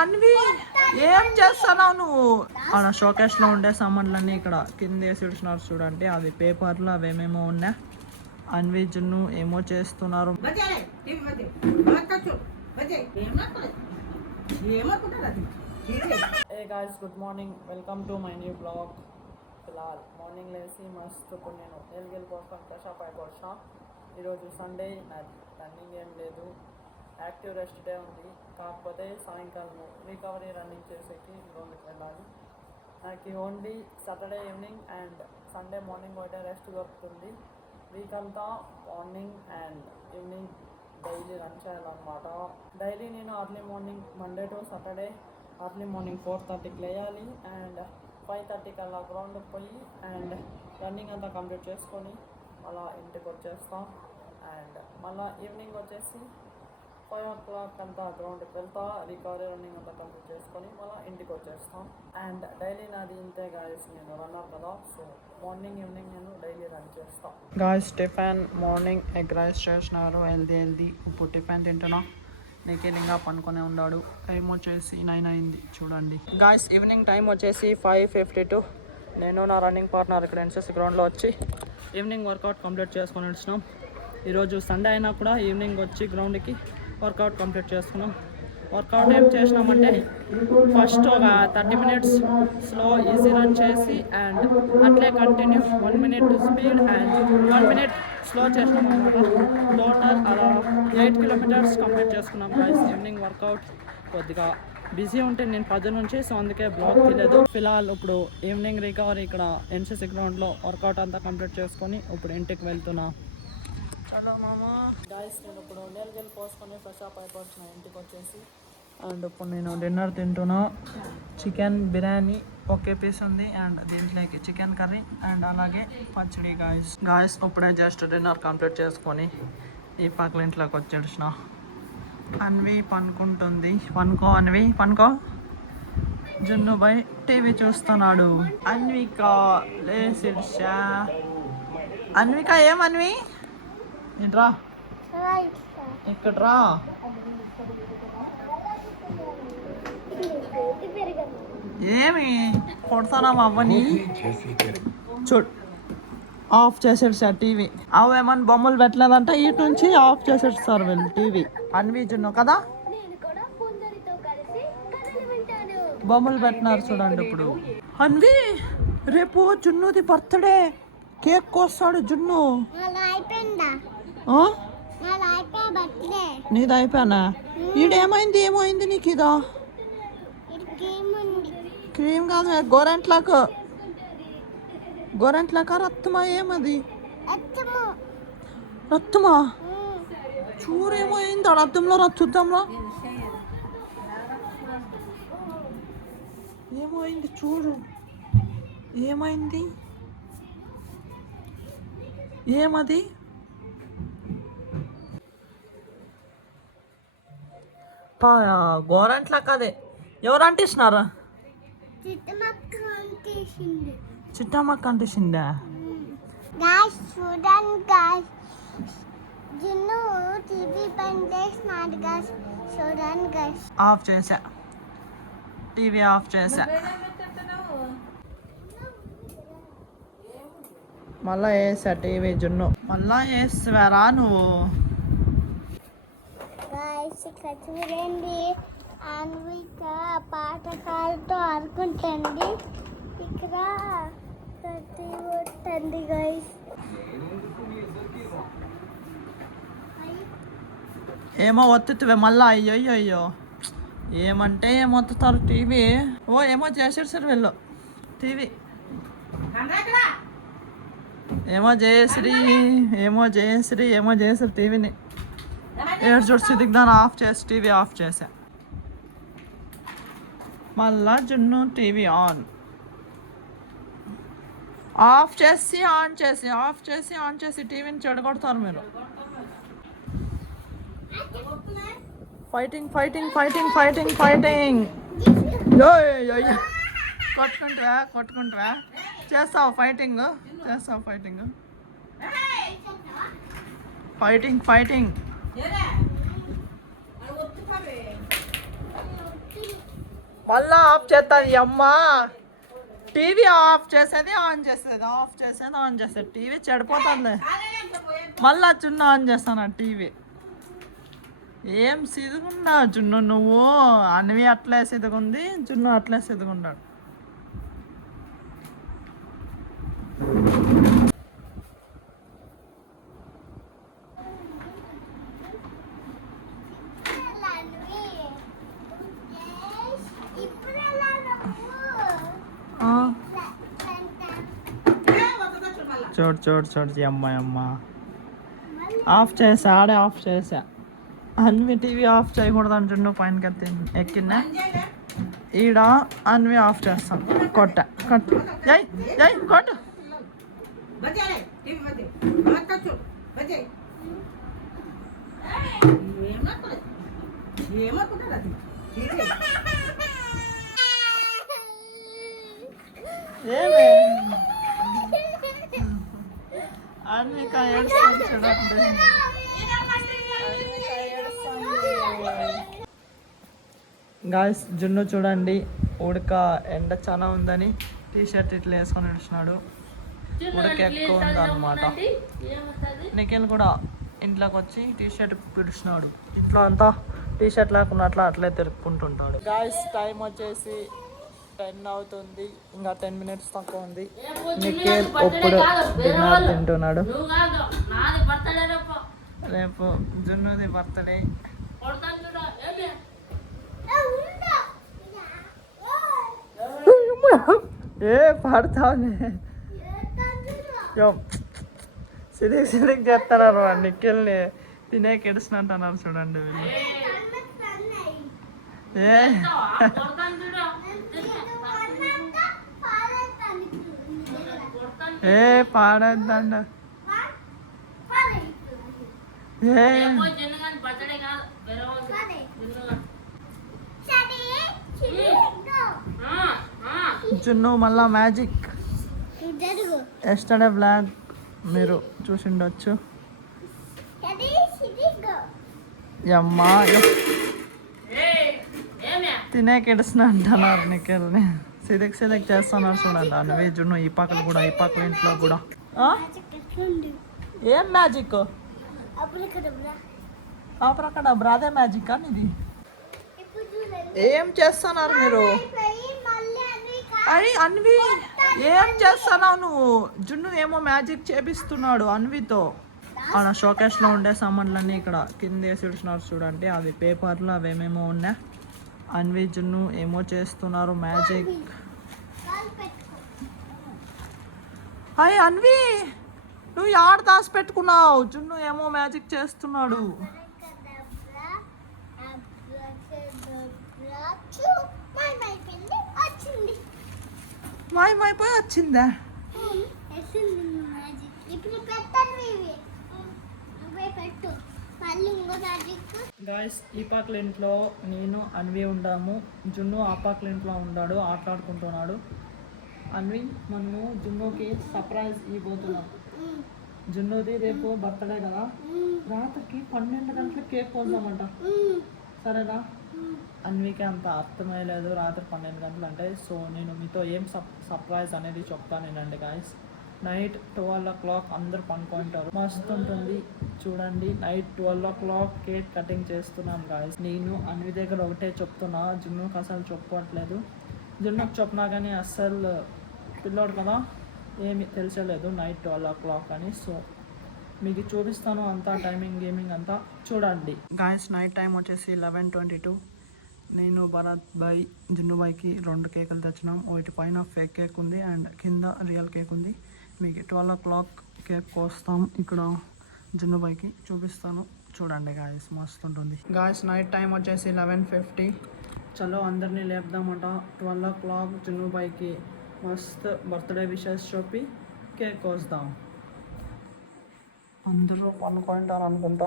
అన్వి ఏం చేస్తున్నావు నువ్వు? ఆడ షోకేస్ లో ఉండే సామాన్లన్నీ ఇక్కడ కింద వేసి ఇడుచున్నారు చూడండి. అవి పేపర్లు అవేమేమో ఉన్నాయి. అన్వి జున్ను ఏమో చేస్తున్నారు. Hey guys, good morning, welcome to my new blog. ఫిలాల్ మార్నింగ్ లేసి మస్తు నేను ఎల్గెల్ కోసం ఫ్రెషప్ అయిపోవచ్చా. ఈరోజు సండే, నాది రన్నింగ్ ఏం లేదు, యాక్టివ్ రెస్ట్ డే ఉంది. కాకపోతే సాయంకాలం రికవరీ రన్నింగ్ చేసేకి గ్రౌండ్కి వెళ్ళాలి. నాకు only Saturday evening and Sunday morning ఒకటే రెస్ట్ దొరుకుతుంది. వీక్ అంతా morning and evening daily run చేయాలన్నమాట. డైలీ నేను early morning Monday to Saturday early morning 4:30కి లేయాలి అండ్ 5:30కి అలా గ్రౌండ్కి పోయి అండ్ రన్నింగ్ అంతా కంప్లీట్ చేసుకొని అలా ఇంటికి వచ్చేస్తాం. అండ్ మళ్ళీ ఈవినింగ్ వచ్చేసి 5 o'clock అంతా గ్రౌండ్కి వెళ్తా, రికవరీ రన్నింగ్ అంతా కంప్లీట్ చేసుకొని మళ్ళీ ఇంటికి వచ్చేస్తాం. అండ్ డైలీ నాది ఇంతే గాయస్, నేను రన్నర్ కదా, సో మార్నింగ్ ఈవినింగ్ నేను డైలీ రన్ చేస్తాను. Guys, tiffin morning egg rice చేసినారు, హెల్దీ. ఇప్పుడు టిఫిన్ తింటున్నా. నిఖిల్ ఇంకా పనుకొనే ఉన్నాడు. టైం వచ్చేసి 9 అయింది చూడండి. గాయస్, ఈవినింగ్ టైం వచ్చేసి 5:52. నేను నా రన్నింగ్ పార్ట్నర్ ఇక్కడ ఎన్సీసీ గ్రౌండ్లో వచ్చి ఈవినింగ్ వర్కౌట్ కంప్లీట్ చేసుకొని వచ్చినాం. ఈరోజు సండే అయినా కూడా ఈవినింగ్ వచ్చి గ్రౌండ్కి వర్కౌట్ కంప్లీట్ చేసుకున్నాం. వర్కౌట్ ఏం చేసినామంటే ఫస్ట్ ఒక 30 minutes స్లో ఈజీ రన్ చేసి అండ్ అట్లే continue 1 minute speed and 1 minute slow చేసినాం అనమాట. టోటల్ అలా 8 kilometers కంప్లీట్ చేసుకున్నాం గైస్. ఈవినింగ్ వర్కౌట్ కొద్దిగా బిజీ ఉంటే నేను 10 నుంచి, సో అందుకే బ్లాగ్ తీయలేదు. ఫిలాల్ ఇప్పుడు ఈవినింగ్ రికవరీ ఇక్కడ ఎన్సీసీ గ్రౌండ్లో వర్కౌట్ అంతా కంప్లీట్ చేసుకొని ఇప్పుడు ఇంటికి వెళ్తున్నా. హలో మామా. గాయస్, నేను ఇప్పుడు నీళ్ళ పోసుకొని ఫ్రెష్ అప్ అయిపోతున్నా ఇంటికి వచ్చేసి. అండ్ ఇప్పుడు నేను డిన్నర్ తింటున్నా. చికెన్ బిర్యానీ ఒకే పీస్ ఉంది అండ్ దీంట్లోకి చికెన్ కర్రీ అండ్ అలాగే పచ్చడి. గాయస్ ఇప్పుడే జస్ట్ డిన్నర్ కంప్లీట్ చేసుకొని ఈ పక్కల ఇంట్లోకి వచ్చేసిన. అన్వి పనుకుంటుంది. పనుకో అన్వి, పనుకో. జున్ను బై టీవీ చూస్తున్నాడు. అన్విక లేసిడ్షా. అన్విక, ఏం అన్వి? ఏంట్రా ఇక్కడ రా. ఏమి కొడతానా అవ్వని? చూడు, ఆఫ్ చేసాడు సార్ టీవీ. అవేమన్నా బొమ్మలు పెట్టలేదంట, ఇటు నుంచి ఆఫ్ చేసాడు సార్ వీళ్ళు టీవీ. అన్వి జున్ను కదా బొమ్మలు పెట్టినారు చూడండి. ఇప్పుడు అన్వి రేపు జున్నుది బర్త్డే, కేక్ కోస్తాడు జున్ను. నీది అయిపోయానా? ఈడేమైంది? ఏమైంది నీకు? ఇదా క్రీమ్ కాదు, గోరెంట్లక రక్తమా? ఏమది రక్తమా? చూరేమో అయింది ఆ రక్తంలో. చూద్దాంరా ఏమో అయింది, చూడు ఏమైంది. ఏమది? గోరంట్లక. అదే ఎవరు అంటిస్తున్నారు? చిట్టమ్మక్క అంటిసిందా? ఆఫ్ చేసా, టీవీ ఆఫ్ చేసా. మళ్ళా వేసా టీవీ జున్ను. మళ్ళా వేస్తారా నువ్వు? చూడండి, అన్విక పాఠశాలతో ఆడుకుంటుంది. ఇక్కడ కొట్టండి గైస్. ఏమో ఒత్తుతువే మళ్ళా. అయ్యో అయ్యో, ఏమంటే ఏమొత్తుతారు టీవీ. ఓ ఏమో చేసారు సార్ వీళ్ళు టీవీ. ఏమో జయశ్రీ, ఏమో జయశ్రీ టీవీని ఏడు చూసి దిగ్దాన్ని ఆఫ్ చేసి టీవీ ఆఫ్ చేసా. మళ్ళా జున్ను టీవీ ఆఫ్ చేసి ఆన్ చేసి టీవీని చెడగొడతారు మీరు. ఫైటింగ్ కొట్టుకుంటావా? చేస్తావు ఫైటింగ్. మళ్ళా ఆఫ్ చేస్తాను ఈ అమ్మ. టీవీ ఆఫ్ చేసేది ఆన్ చేసేది, ఆఫ్ చేసేది ఆన్ చేసేది. టీవీ చెడిపోతుంది. మళ్ళా చున్న ఆన్ చేస్తాను టీవీ. ఏం సిదుగున్నా జున్ను నువ్వు. అన్వి అట్లే సిదుగుంది, జున్ను అట్లే సిదుగున్నాడు. చూడు చూడు చూడు అమ్మ ఆఫ్ చేసా, ఆడే ఆఫ్ చేసా. అన్వి టీవీ ఆఫ్ చేయకూడదు అంటుండు. పైనకి ఎక్కిందా ఈడ అన్వి ఆఫ్ చేస్తాం. కొట్ట కొట్టు జై జై కొట్టు. ఏమే అన్విక ఏడుస్తుంది చూడండి. గాయస్ జున్ను చూడండి, ఉడక ఎండ చాలా ఉందని టీ షర్ట్ ఇట్లా వేసుకొని నడిచినాడు. ఉడక ఎక్కువ ఉందన్నమాట. నిఖిల్ కూడా ఇంట్లోకి వచ్చి టీ షర్ట్ పిడిచినాడు. ఇంట్లో అంతా టీ షర్ట్ లేకుండా అట్లే తిరుక్కుంటుంటాడు. గాయస్ టైం వచ్చేసి 10 అవుతుంది. ఇంకా 10 minutes తక్కువ ఉంది. నిఖిల్ ఇప్పుడు డిన్నర్ తింటున్నాడు. రేపు జున్నుది బర్త్డే. ఏ పడతావులే. సిరిక్ సిరిక్ చేస్తున్నారు. నిఖిల్ని తినేకి ఎడుస్తున్నట్టున్నారు చూడండి వీళ్ళు. ఏ ఏ పాడద్దండ. ఏ జున్ను మళ్ళా మ్యాజిక్. ఎస్టర్డే బ్లాగ్ మీరు చూసిండొచ్చు. అమ్మా తినేకి ఎడుస్తున్నా అంటున్నారు నిఖిల్ని. సిలెక్ట్ చేస్తున్నారు చూడండి. అన్నవి జున్ను ఈ పక్కలు కూడా, ఈ పక్కల ఇంట్లో కూడా. ఏం మ్యాజిక్? అప్పుడు అదే మ్యాజిక్ అని ఇది. ఏం చేస్తున్నారు మీరు? అరే అన్వి ఏం చేస్తున్నావు నువ్వు? జున్ను ఏమో మ్యాజిక్ చేపిస్తున్నాడు అన్వితో. మన షోకేస్లో ఉండే సామాన్లన్నీ ఇక్కడ కింద వేసి ఇడుస్తున్నారు చూడండి. అవి పేపర్లు అవి ఏమేమో ఉన్నాయి. అన్వి జున్ను ఏమో చేస్తున్నారు మ్యాజిక్. అయ్యి అన్వి నువ్వు యాడ దాసి పెట్టుకున్నావు? జున్ను ఏమో మ్యాజిక్ చేస్తున్నాడు. మాయమైపోయి వచ్చిందా? గాయస్ ఈ పక్కల ఇంట్లో నేను అన్వి ఉండాము. జున్ను ఆ పక్కల ఇంట్లో ఉన్నాడు, ఆటలాడుకుంటున్నాడు. అన్వి మనము జున్నుకి సర్ప్రైజ్ ఇవ్వబోతున్నాం. జున్నుది రేపు బర్త్డే కదా, రాత్రికి 12 గంటలకు కేక్ కోద్దామంట. సరేనా? అన్వికి అంత అర్థమయ్యలేదు రాత్రి 12 గంటలు అంటే. సో నేను మీతో ఏం సర్ప్రైజ్ అనేది చెప్తాను నేనండి గాయస్. నైట్ 12 o'clock అందరు పనుకుంటారు. మస్తు ఉంటుంది చూడండి. నైట్ 12 o'clock కేక్ కటింగ్ చేస్తున్నాం గాయస్. నేను అన్వి దగ్గర ఒకటే చెప్తున్నా, జున్నుకి అసలు చెప్పట్లేదు. జున్నుకి చెప్పినా కానీ అస్సలు పిల్లోడు కదా ఏమి తెలిసలేదు నైట్ 12 o'clock అని. సో మీకు చూపిస్తాను అంతా టైమింగ్ గేమింగ్ అంతా చూడండి గాయస్. నైట్ టైం వచ్చేసి 11:22. నేను భరత్ బాయ్ జున్ను బాయ్కి 2 కేకులు తెచ్చినాం. ఒకటి పైన ఫేక్ కేక్ ఉంది అండ్ కింద రియల్ కేక్ ఉంది. మీకు 12 o'clock కేక్ కోస్తాం ఇక్కడ జున్ను బాయ్కి చూపిస్తాను చూడండి గాయస్. మస్తు ఉంటుంది గాయస్. నైట్ టైం వచ్చేసి 11:50. చలో అందరినీ లేపుదామంట. 12 o'clock జున్ను బాయ్కి మస్త్ బర్త్డే విషెస్ చెప్పి కేక్ కోస్తాం. అందరూ పనుకుంటారు అనుకుంటా.